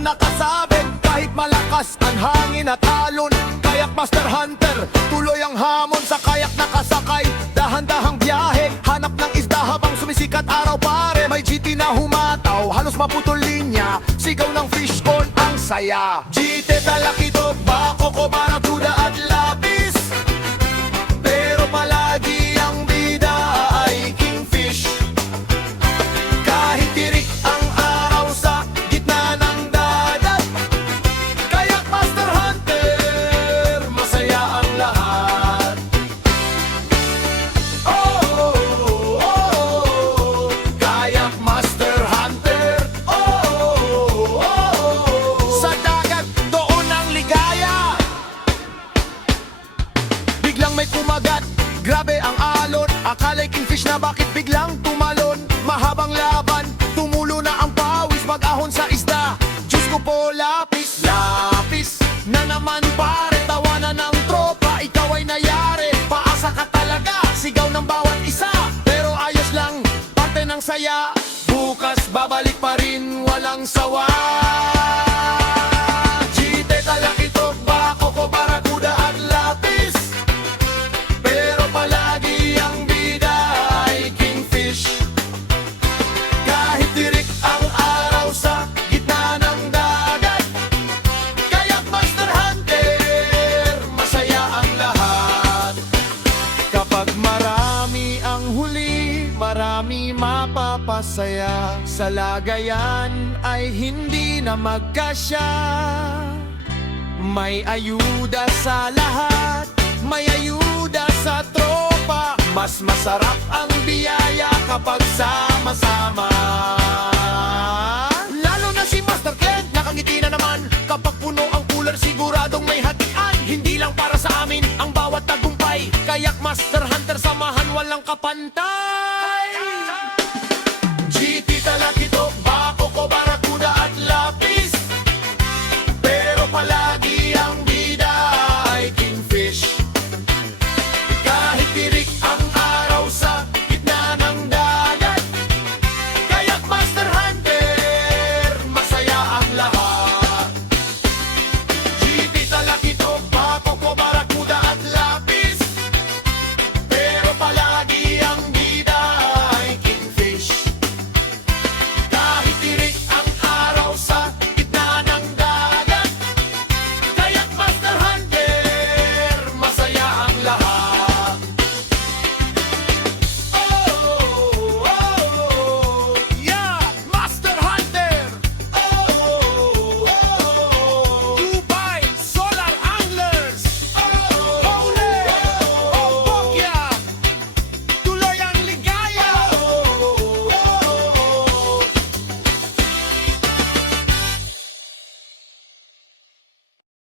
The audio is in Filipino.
ang nakasabit. Kahit malakas ang hangin at alon, kayak Master Hunter, tuloy ang hamon. Sa kayak nakasakay, dahan-dahang biyahe, hanap ng isda habang sumisikat araw pare. May GT na humataw, halos maputol linya, sigaw ng fish on ang saya. GT, Talakito, Bako, Barakuda at Lapis, pero palagi ang bida ay kingfish. Kahit tirik ang araw sa gitna ng dagat, kayak Master Hunter, masaya ang lahat. Oh, oh, oh, kayak Master Hunter. Oh, oh, oh, sa dagat doon ang ligaya, biglang may kumagat, grabe ang alon. Akala'y kingfish na bakit biglang tumalon. Mahabang laban, tumulo na ang pawis, mag-ahon sa isda. Diyos ko po, lapis, lapis na naman pare. Tawanan ng tropa, ikaw ay nayari. Paasa ka talaga, sigaw ng bawat isa, pero ayos lang, parte ng saya. Bukas babalik pa rin, walang sawa. GT, Talakito, Bako, Barakuda at Lapis, pero palagi ang bida ay kingfish. Kahit tirik ang araw sa gitna ng dagat, kayak Master Hunter, masaya ang lahat. Kapag marami ang huli, marami mapapasaya. Sa lagayan ay hindi na magkasya. May ayuda sa lahat, may ayuda sa tropa. Mas masarap ang biyaya kapag sama-sama. Lalo na si Master Clint, nakangiti na naman kapag puno